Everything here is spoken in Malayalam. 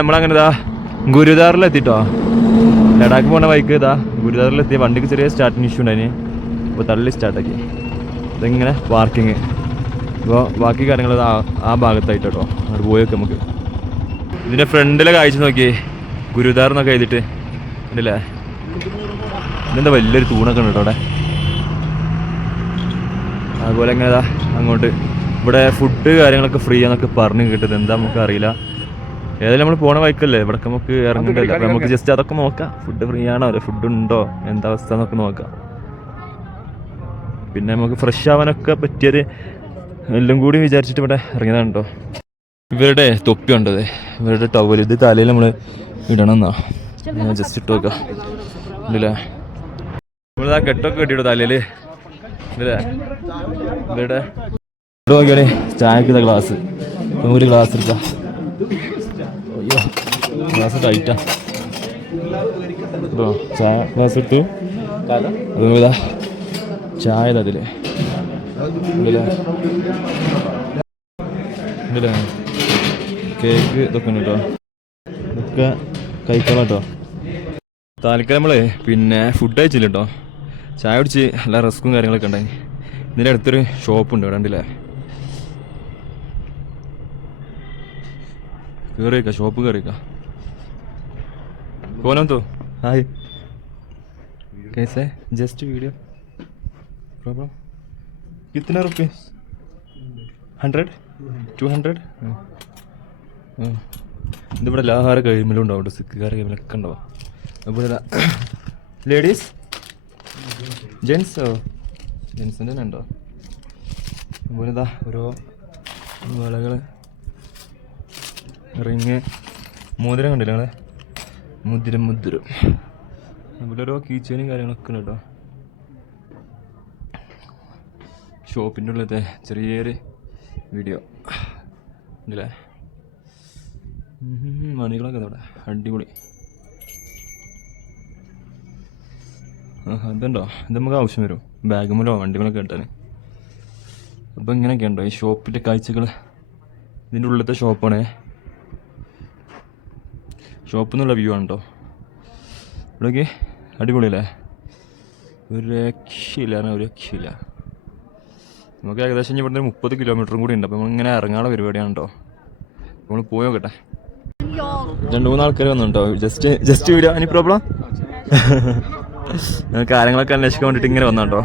നമ്മളങ്ങനെ ഇതാ ഗുരുദാറിലെത്തിട്ടോ. ലഡാക്ക് പോണ ബൈക്ക് ഇതാ ഗുരുദാറിലെത്തിയ വണ്ടിക്ക് ചെറിയ സ്റ്റാർട്ടിങ് ഇഷ്യൂ ഉണ്ടായിന്. അപ്പോൾ തള്ളി സ്റ്റാർട്ടാക്കി. ഇതിങ്ങനെ പാർക്കിങ്. അപ്പോൾ ബാക്കി കാര്യങ്ങൾ ആ ഭാഗത്തായിട്ട് കേട്ടോ. അവിടെ പോയൊക്കെ നമുക്ക് ഇതിൻ്റെ ഫ്രണ്ടിലെ കാഴ്ച നോക്കി ഗുരുദാർ എന്നൊക്കെ എഴുതിയിട്ട് ഉണ്ടല്ലേ. ഇതെന്താ വലിയൊരു തൂണൊക്കെ ഉണ്ട് കേട്ടോ അവിടെ. അതുപോലെ എങ്ങനെ അങ്ങോട്ട് ഇവിടെ ഫുഡ് കാര്യങ്ങളൊക്കെ ഫ്രീ ആണെന്നൊക്കെ പറഞ്ഞ് കിട്ടുന്നത് എന്താ നമുക്ക് അറിയില്ല. ഏതായാലും നമ്മൾ പോണ ബൈക്കല്ലേ, ഇവിടെ നമുക്ക് ഇറങ്ങണ്ടല്ലോ. അപ്പം നമുക്ക് ജസ്റ്റ് അതൊക്കെ നോക്കാം. ഫുഡ് ഫ്രീ ആണോ, ഫുഡ് ഉണ്ടോ, എന്താ അവസ്ഥ എന്നൊക്കെ നോക്കാം. പിന്നെ നമുക്ക് ഫ്രഷ് ആവാനൊക്കെ പറ്റിയത് എല്ലാം കൂടി വിചാരിച്ചിട്ട് ഇവിടെ ഇറങ്ങിയതാണ് കേട്ടോ. ഇവരുടെ തൊപ്പി ഉണ്ടത്, ഇവരുടെ ടവൽ, ഇത് തലയിൽ നമ്മൾ ഇടണം എന്നാ. ഞാൻ ജസ്റ്റ് ഇട്ട് നോക്കാം. ഇല്ലല്ലേ, നമ്മളിതാ കെട്ടൊക്കെ കെട്ടിയിട്ടോ തലയിൽ. ഇല്ലേ ഇവരുടെ നോക്കിയാണേ ചായക്ക് ഗ്ലാസ്. ഒരു ഗ്ലാസ് എടുക്കാം. അയ്യോ ഗ്ലാസ് ടൈറ്റാ. ചായ ഗ്ലാസ് ഇട്ട് അതുപോലെ ചായ അതില് കേക്ക് ഇതൊക്കെ ഉണ്ട് കേട്ടോ. ഇതൊക്കെ കഴിക്കണം കേട്ടോ. താൽക്കാലം നമ്മള് പിന്നെ ഫുഡ് കഴിച്ചില്ല കേട്ടോ. ചായ കുടിച്ച് നല്ല റസ്ക്കും കാര്യങ്ങളൊക്കെ ഉണ്ടായി. ഇതിൻ്റെ അടുത്തൊരു ഷോപ്പുണ്ട് ഇവിടെ ഉണ്ടല്ലേ. കയറിയേക്കാം, ഷോപ്പ് കയറിയേക്കാം. കോനോ തോ ഹായ് कैसे जस्ट वीडियो प्रॉब्लम कितना रुपये 100 200 ഇതിവിടെ എല്ലാ ആഹാര കഴിയുമ്പോഴും ഉണ്ടാവും. സിക്കുകാര കഴിയുമ്പോഴൊക്കെ ഉണ്ടാവും. അതുപോലെ ലേഡീസ് ജെൻസ് ജെൻസിൻ്റെ തന്നെ ഉണ്ടോ. അതുപോലെ ഇതാ ഓരോ വളകൾ, റിങ്, മോതിരം കണ്ടില്ല ഞങ്ങളെ, മുതിരം അതുപോലെ ഓരോ കീച്ചേനും കാര്യങ്ങളൊക്കെ ഉണ്ട് കേട്ടോ. ഷോപ്പിൻ്റെ ഉള്ളത്തെ ചെറിയൊരു വീഡിയോ ഉണ്ടല്ലേ. മണികളൊക്കെ അവിടെ അടിപൊളി. ഇതുണ്ടോ, ഇത് നമുക്ക് ആവശ്യം വരും ബാഗുമല്ലോ വണ്ടികളൊക്കെ കിട്ടാൻ. അപ്പം ഇങ്ങനെയൊക്കെ ഉണ്ടോ ഈ ഷോപ്പിൻ്റെ കാഴ്ചകൾ. ഇതിൻ്റെ ഉള്ളിലത്തെ ഷോപ്പാണേ. ഷോപ്പിൽ നിന്നുള്ള വ്യൂ ആണ് കേട്ടോ. ഇവിടെയൊക്കെ അടിപൊളിയല്ലേ, ഒരു രക്ഷയില്ല. നമുക്ക് ഏകദേശം ഇവിടുന്ന് 30 കിലോമീറ്ററും കൂടി ഉണ്ട്. അപ്പം നമ്മളിങ്ങനെ ഇറങ്ങാനുള്ള പരിപാടിയാണ് കേട്ടോ. നമ്മൾ പോയി നോക്കട്ടെ. 2-3 ആൾക്കാർ വന്നിട്ടുണ്ടോ. Just video. എനി പ്രോബ്ലം കാര്യങ്ങളൊക്കെ അന്വേഷിക്കാൻ വേണ്ടിയിട്ട് ഇങ്ങനെ വന്നോ.